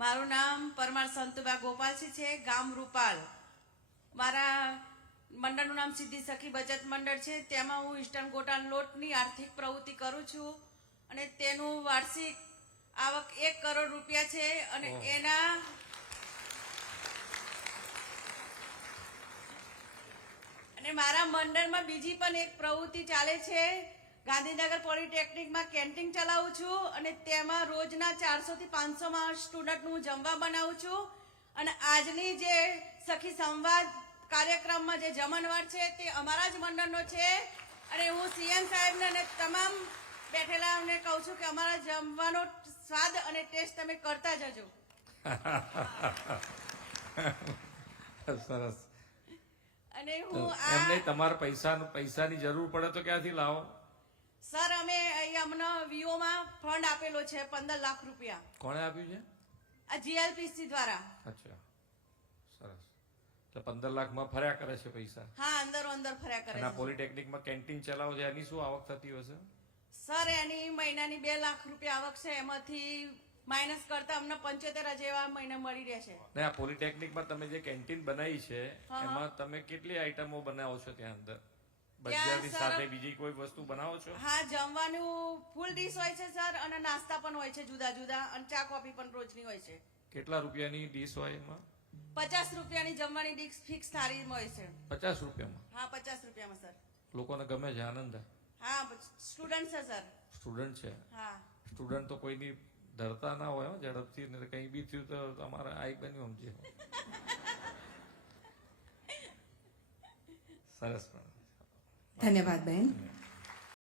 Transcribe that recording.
મારું નામ પરમાર સંતુબા ગોપાલસિંહ છે, ગામ રૂપાલ. મારા મંડળનું નામ સિદ્ધિ સખી બચત મંડળ છે. તેમાં હું ઇસ્ટર્ન ગોટા લોટની આર્થિક પ્રવૃત્તિ કરું છું અને તેનું વાર્ષિક આવક 1 કરોડ રૂપિયા છે. અને મારા મંડળમાં બીજી પણ એક પ્રવૃત્તિ ચાલે છે. ગાંધીનગર પોલિટેકનિકમાં કેન્ટીન ચલાવું છું અને તેમાં રોજના 400 થી 500 સ્ટુડન્ટનું જમવા બનાવું છું. અને આજની જે સખી સંવાદ કાર્યક્રમમાં જે જમણવાર છે તે અમારા જ મંડળનો છે. અને હું સીએમ સાહેબને અને તમામ બેઠેલાઓને કહું છું કે અમારા જમવાનો સ્વાદ અને ટેસ્ટ તમે કરતા જજો. સરસ. અને હું એમને તમારે પૈસાની જરૂર પડે તો ક્યાંથી લાવો? સર, અમે અહીં અમને વીઓમાં ફંડ આપેલો છે 15 લાખ રૂપિયા. કોણે આપ્યું છે? આ જીએલપીસી દ્વારા. અચ્છા, સરસ. તો 15 લાખમાં ફર્યા કરે છે પૈસા? હા, અંદર ફર્યા કરે છે. પોલિટેકનિકમાં કેન્ટીન ચલાવો છે, એની શું આવક થતી હશે? સર, એની મહિનાની 2 લાખ રૂપિયા આવક છે. એમાંથી માઇનસ કરતા અમને 75 જેવા મહિના મળી રહેશે. ને આ પોલિટેકનિકમાં તમે જે કેન્ટીન બનાવી છે એમાં તમે કેટલી આઈટમો બનાવો છો ત્યાં અંદર? ભજીયાની સાથે બીજી કોઈ વસ્તુ બનાવો છો? હા, જમવાનું ફૂલ ડીશ હોય છે સર, અને નાસ્તા પણ હોય છે જુદા જુદા, અને ચા કોફી પણ રોજની હોય છે. કેટલા રૂપિયાની ડીશ હોય એમાં? 50 રૂપિયાની જમવાની ડીશ ફિક્સ થાળી હોય છે. 50 રૂપિયામાં? હા, 50 રૂપિયામાં સર. લોકોને ગમે છે, આનંદ? હા, સ્ટુડન્ટ છે સર. સ્ટુડન્ટ છે? હા. સ્ટુડન્ટ તો કોઈની ડરતા ના હોય ઝડપથી, ને કઈ બી થયું તો તમારે આઈ બન્યું સમજે. સરસ. ધન્યવાદ બહેન.